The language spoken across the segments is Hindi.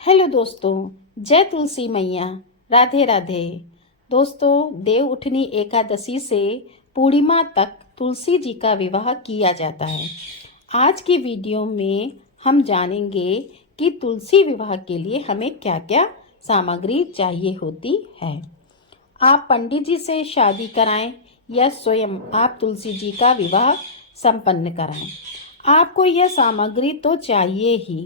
हेलो दोस्तों, जय तुलसी मैया। राधे राधे। दोस्तों, देव उठनी एकादशी से पूर्णिमा तक तुलसी जी का विवाह किया जाता है। आज की वीडियो में हम जानेंगे कि तुलसी विवाह के लिए हमें क्या क्या सामग्री चाहिए होती है। आप पंडित जी से शादी कराएं या स्वयं आप तुलसी जी का विवाह संपन्न कराएं, आपको यह सामग्री तो चाहिए ही।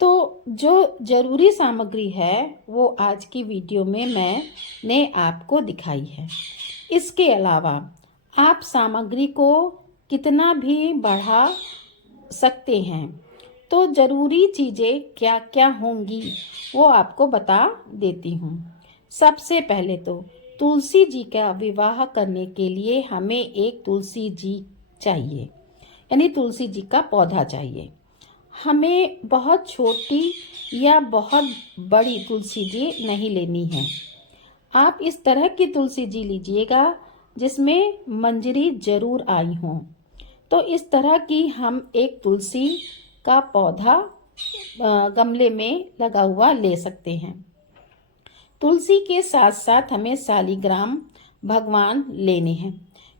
तो जो जरूरी सामग्री है वो आज की वीडियो में मैंने आपको दिखाई है। इसके अलावा आप सामग्री को कितना भी बढ़ा सकते हैं। तो जरूरी चीज़ें क्या क्या होंगी वो आपको बता देती हूँ। सबसे पहले तो तुलसी जी का विवाह करने के लिए हमें एक तुलसी जी चाहिए, यानी तुलसी जी का पौधा चाहिए। हमें बहुत छोटी या बहुत बड़ी तुलसी जी नहीं लेनी है। आप इस तरह की तुलसी जी लीजिएगा जिसमें मंजरी जरूर आई हो। तो इस तरह की हम एक तुलसी का पौधा गमले में लगा हुआ ले सकते हैं। तुलसी के साथ साथ हमें शालिग्राम भगवान लेने हैं,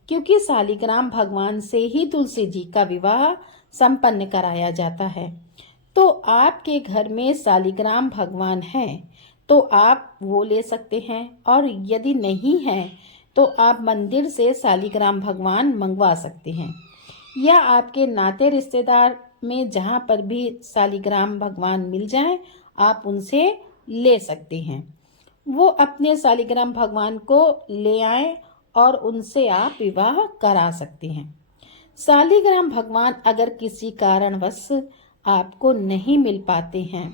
क्योंकि शालिग्राम भगवान से ही तुलसी जी का विवाह संपन्न कराया जाता है। तो आपके घर में शालिग्राम भगवान है तो आप वो ले सकते हैं, और यदि नहीं है तो आप मंदिर से शालिग्राम भगवान मंगवा सकते हैं, या आपके नाते रिश्तेदार में जहाँ पर भी शालिग्राम भगवान मिल जाए आप उनसे ले सकते हैं। वो अपने शालिग्राम भगवान को ले आए और उनसे आप विवाह करा सकते हैं। शालिग्राम भगवान अगर किसी कारणवश आपको नहीं मिल पाते हैं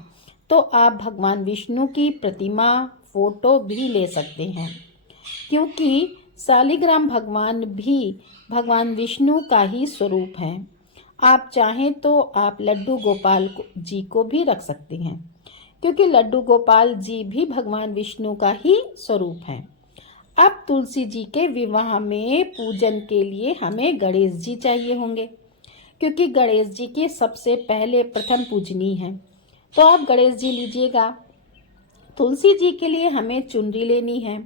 तो आप भगवान विष्णु की प्रतिमा फोटो भी ले सकते हैं, क्योंकि शालिग्राम भगवान भी भगवान विष्णु का ही स्वरूप है। आप चाहें तो आप लड्डू गोपाल जी को भी रख सकते हैं, क्योंकि लड्डू गोपाल जी भी भगवान विष्णु का ही स्वरूप है। अब तुलसी जी के विवाह में पूजन के लिए हमें गणेश जी चाहिए होंगे, क्योंकि गणेश जी के सबसे पहले प्रथम पूजनीय हैं। तो आप गणेश जी लीजिएगा। तुलसी जी के लिए हमें चुनरी लेनी है,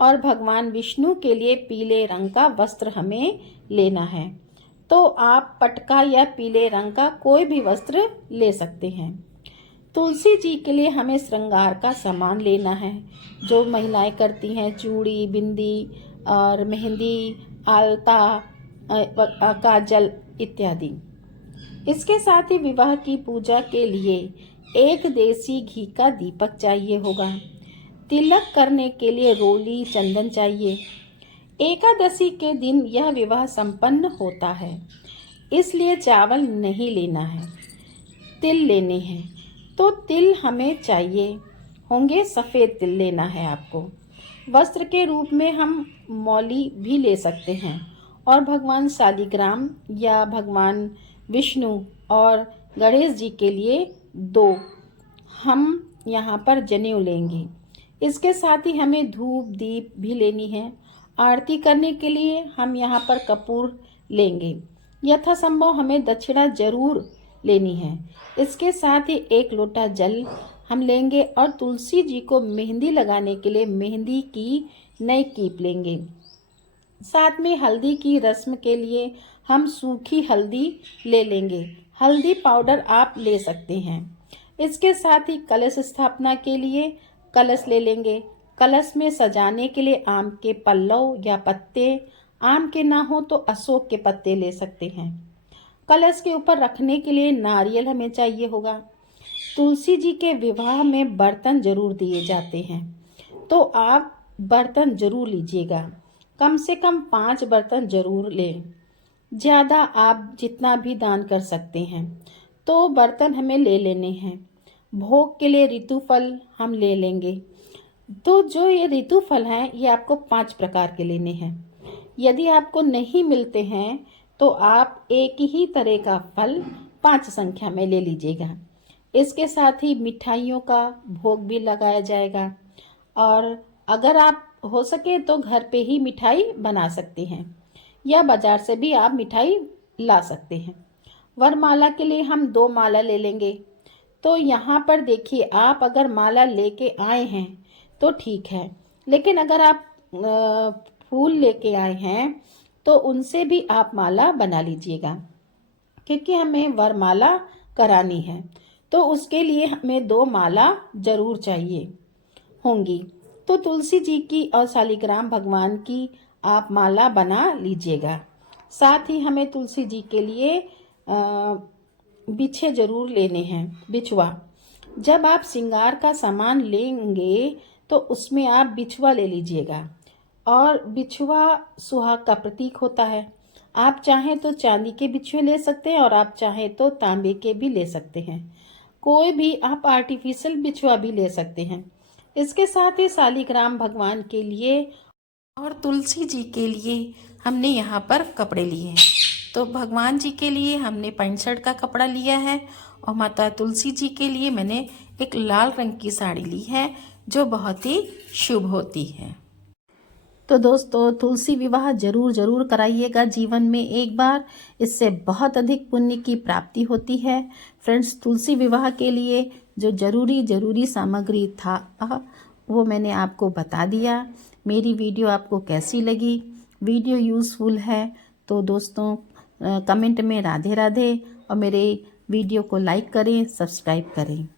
और भगवान विष्णु के लिए पीले रंग का वस्त्र हमें लेना है। तो आप पटका या पीले रंग का कोई भी वस्त्र ले सकते हैं। तुलसी जी के लिए हमें श्रृंगार का सामान लेना है, जो महिलाएं करती हैं, चूड़ी, बिंदी और मेहंदी, आलता, काजल इत्यादि। इसके साथ ही विवाह की पूजा के लिए एक देसी घी का दीपक चाहिए होगा। तिलक करने के लिए रोली चंदन चाहिए। एकादशी के दिन यह विवाह संपन्न होता है, इसलिए चावल नहीं लेना है, तिल लेने हैं। तो तिल हमें चाहिए होंगे, सफ़ेद तिल लेना है आपको। वस्त्र के रूप में हम मौली भी ले सकते हैं, और भगवान शालिग्राम या भगवान विष्णु और गणेश जी के लिए दो हम यहाँ पर जनेऊ लेंगे। इसके साथ ही हमें धूप दीप भी लेनी है। आरती करने के लिए हम यहाँ पर कपूर लेंगे। यथासंभव हमें दक्षिणा जरूर लेनी है। इसके साथ ही एक लोटा जल हम लेंगे, और तुलसी जी को मेहंदी लगाने के लिए मेहंदी की नई कीप लेंगे। साथ में हल्दी की रस्म के लिए हम सूखी हल्दी ले लेंगे। हल्दी पाउडर आप ले सकते हैं। इसके साथ ही कलश स्थापना के लिए कलश ले लेंगे। कलश में सजाने के लिए आम के पल्लव या पत्ते, आम के ना हो तो अशोक के पत्ते ले सकते हैं। कलश के ऊपर रखने के लिए नारियल हमें चाहिए होगा। तुलसी जी के विवाह में बर्तन जरूर दिए जाते हैं, तो आप बर्तन जरूर लीजिएगा। कम से कम 5 बर्तन जरूर लें। ज़्यादा आप जितना भी दान कर सकते हैं, तो बर्तन हमें ले लेने हैं। भोग के लिए ऋतु फल हम ले लेंगे। तो जो ये ऋतु फल हैं ये आपको 5 प्रकार के लेने हैं। यदि आपको नहीं मिलते हैं तो आप एक ही तरह का फल 5 संख्या में ले लीजिएगा। इसके साथ ही मिठाइयों का भोग भी लगाया जाएगा, और अगर आप हो सके तो घर पे ही मिठाई बना सकते हैं, या बाजार से भी आप मिठाई ला सकते हैं। वरमाला के लिए हम 2 माला ले लेंगे। तो यहाँ पर देखिए, आप अगर माला लेके आए हैं तो ठीक है, लेकिन अगर आप फूल लेके आए हैं तो उनसे भी आप माला बना लीजिएगा, क्योंकि हमें वरमाला करानी है। तो उसके लिए हमें 2 माला जरूर चाहिए होंगी। तो तुलसी जी की और शालिग्राम भगवान की आप माला बना लीजिएगा। साथ ही हमें तुलसी जी के लिए बिछे जरूर लेने हैं, बिछुआ। जब आप श्रृंगार का सामान लेंगे तो उसमें आप बिछुआ ले लीजिएगा, और बिछुआ सुहाग का प्रतीक होता है। आप चाहें तो चांदी के बिछुए ले सकते हैं और आप चाहें तो तांबे के भी ले सकते हैं। कोई भी आप आर्टिफिशियल बिछुआ भी ले सकते हैं। इसके साथ ही शालिग्राम भगवान के लिए और तुलसी जी के लिए हमने यहाँ पर कपड़े लिए हैं। तो भगवान जी के लिए हमने पैंट शर्ट का कपड़ा लिया है, और माता तुलसी जी के लिए मैंने एक लाल रंग की साड़ी ली है, जो बहुत ही शुभ होती है। तो दोस्तों, तुलसी विवाह जरूर जरूर कराइएगा जीवन में एक बार, इससे बहुत अधिक पुण्य की प्राप्ति होती है। फ्रेंड्स, तुलसी विवाह के लिए जो जरूरी सामग्री था वो मैंने आपको बता दिया। मेरी वीडियो आपको कैसी लगी? वीडियो यूज़फुल है तो दोस्तों कमेंट में राधे राधे, और मेरे वीडियो को लाइक करें, सब्सक्राइब करें।